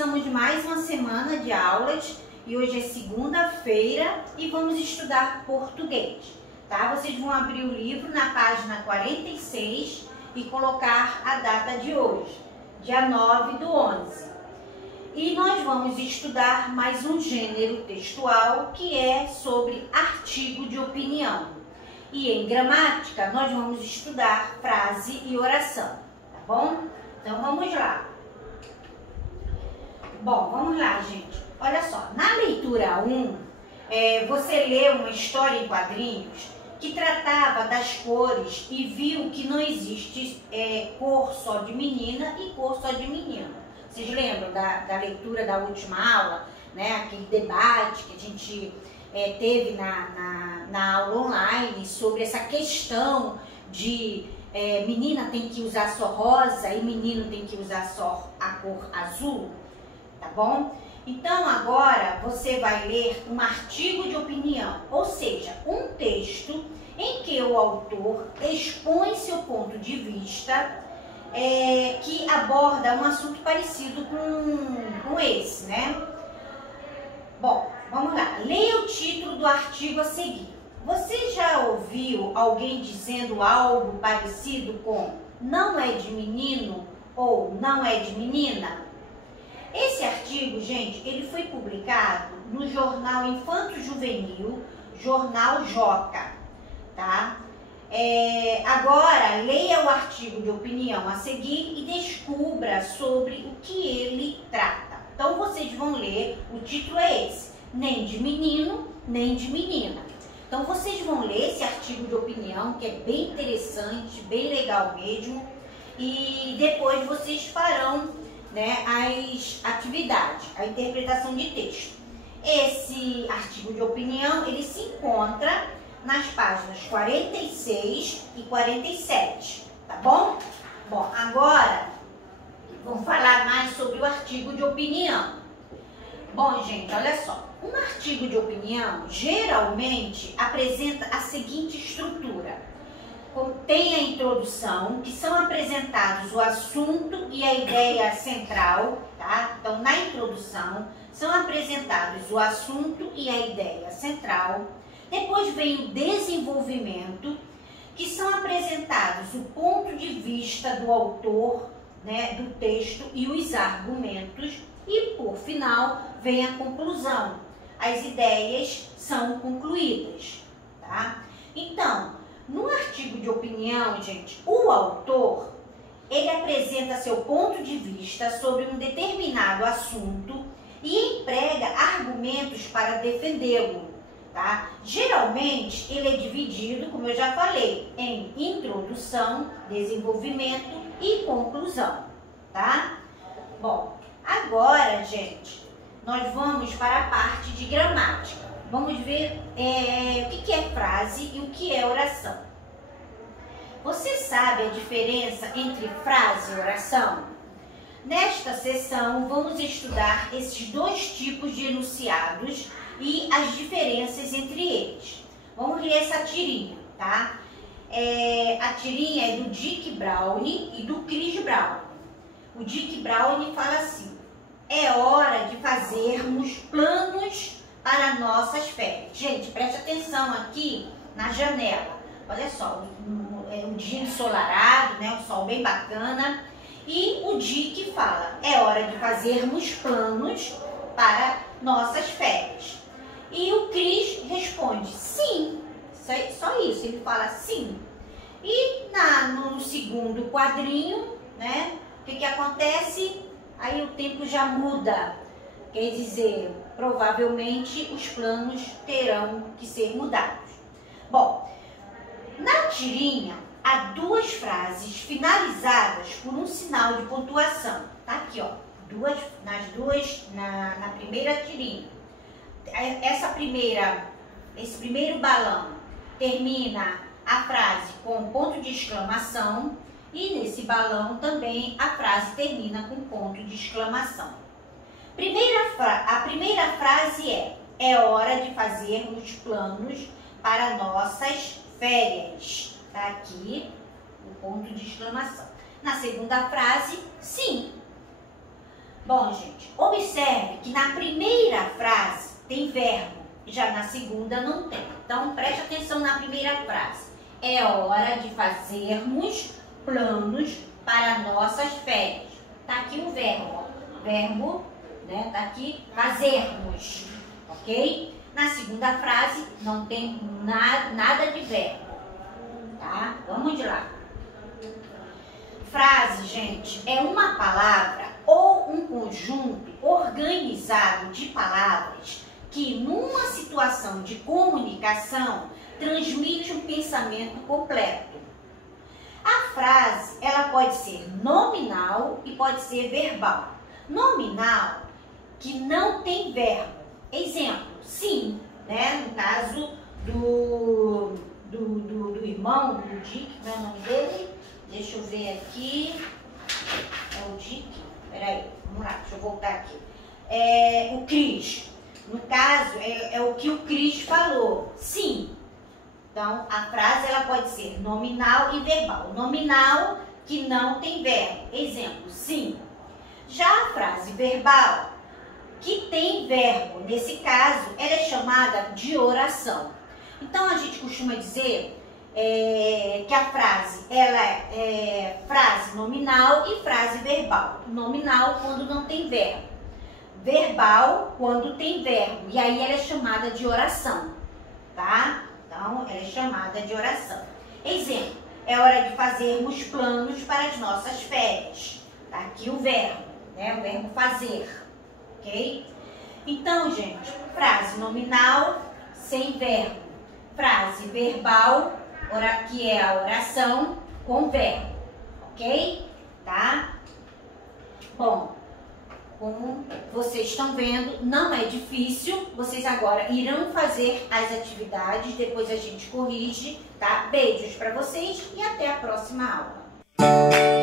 começamos mais uma semana de aulas e hoje é segunda-feira e vamos estudar português, tá? Vocês vão abrir o livro na página 46 e colocar a data de hoje, dia 9/11. E nós vamos estudar mais um gênero textual que é sobre artigo de opinião. E em gramática nós vamos estudar frase e oração, tá bom? Então vamos lá. Bom, vamos lá, gente. Olha só, na leitura 1, você leu uma história em quadrinhos que tratava das cores e viu que não existe cor só de menina e cor só de menino. Vocês lembram da leitura da última aula, né? Aquele debate que a gente teve na aula online sobre essa questão de menina tem que usar só rosa e menino tem que usar só a cor azul. Tá bom? Então agora você vai ler um artigo de opinião, ou seja, um texto em que o autor expõe seu ponto de vista que aborda um assunto parecido com esse, né? Bom, vamos lá. Leia o título do artigo a seguir. Você já ouviu alguém dizendo algo parecido com não é de menino ou não é de menina? Esse artigo, gente, ele foi publicado no jornal Infanto Juvenil, Jornal Joca, tá? Agora, leia o artigo de opinião a seguir e descubra sobre o que ele trata. Então, vocês vão ler, o título é esse, nem de menino, nem de menina. Então, vocês vão ler esse artigo de opinião, que é bem interessante, bem legal mesmo, e depois vocês farão, né, as atividades, a interpretação de texto. Esse artigo de opinião, ele se encontra nas páginas 46 e 47, tá bom? Bom, agora vamos falar mais sobre o artigo de opinião. Bom, gente, olha só, um artigo de opinião geralmente apresenta a seguinte estrutura. Contém a introdução, que são apresentados o assunto e a ideia central, tá? Então, na introdução, são apresentados o assunto e a ideia central. Depois vem o desenvolvimento, que são apresentados o ponto de vista do autor, né, do texto e os argumentos. E, por final, vem a conclusão. As ideias são concluídas, tá? Então, no artigo de opinião, gente, o autor, ele apresenta seu ponto de vista sobre um determinado assunto e emprega argumentos para defendê-lo, tá? Geralmente, ele é dividido, como eu já falei, em introdução, desenvolvimento e conclusão, tá? Bom, agora, gente, nós vamos para a parte de gramática. Vamos ver o que é frase e o que é oração. Você sabe a diferença entre frase e oração? Nesta sessão, vamos estudar esses dois tipos de enunciados e as diferenças entre eles. Vamos ler essa tirinha, tá? A tirinha é do Dick Browne e do Chris Brown. O Dick Browne fala assim: é hora de fazermos planos para nossas férias. Gente, preste atenção aqui na janela. Olha só, um dia ensolarado, né? Um sol bem bacana. E o Dick fala, é hora de fazermos planos para nossas férias. E o Chris responde, sim. Só isso, ele fala sim. E no segundo quadrinho, né? O que acontece? Aí o tempo já muda. Quer dizer, provavelmente os planos terão que ser mudados. Bom, na tirinha há duas frases finalizadas por um sinal de pontuação. Tá aqui, ó, na primeira tirinha. Esse primeiro balão termina a frase com ponto de exclamação e nesse balão também a frase termina com ponto de exclamação. A primeira frase é hora de fazermos planos para nossas férias. Tá aqui o ponto de exclamação. Na segunda frase, sim. Bom, gente, observe que na primeira frase tem verbo, já na segunda não tem. Então, preste atenção na primeira frase. É hora de fazermos planos para nossas férias. Tá aqui o verbo, ó. Verbo, né? Tá aqui, fazermos, ok? Na segunda frase não tem nada de verbo, tá? Vamos de lá. Frase, gente, é uma palavra ou um conjunto organizado de palavras que, numa situação de comunicação, transmite um pensamento completo. A frase, ela pode ser nominal e pode ser verbal. Nominal, que não tem verbo. Exemplo, sim, né? No caso do irmão, do Dick, não é o nome dele? Deixa eu ver aqui. É o Dick? Peraí, vamos lá, deixa eu voltar aqui. O Cris. No caso, é o que o Cris falou. Sim. Então, a frase ela pode ser nominal e verbal. Nominal, que não tem verbo. Exemplo, sim. Já a frase verbal, que tem verbo, nesse caso, ela é chamada de oração. Então, a gente costuma dizer que a frase, ela é frase nominal e frase verbal. Nominal, quando não tem verbo. Verbal, quando tem verbo. E aí, ela é chamada de oração, tá? Então, ela é chamada de oração. Exemplo, é hora de fazermos planos para as nossas férias. Tá aqui o verbo, né? O verbo fazer, ok? Então, gente, frase nominal sem verbo. Frase verbal, que é a oração, com verbo, ok? Tá? Bom, como vocês estão vendo, não é difícil. Vocês agora irão fazer as atividades, depois a gente corrige, tá? Beijos para vocês e até a próxima aula.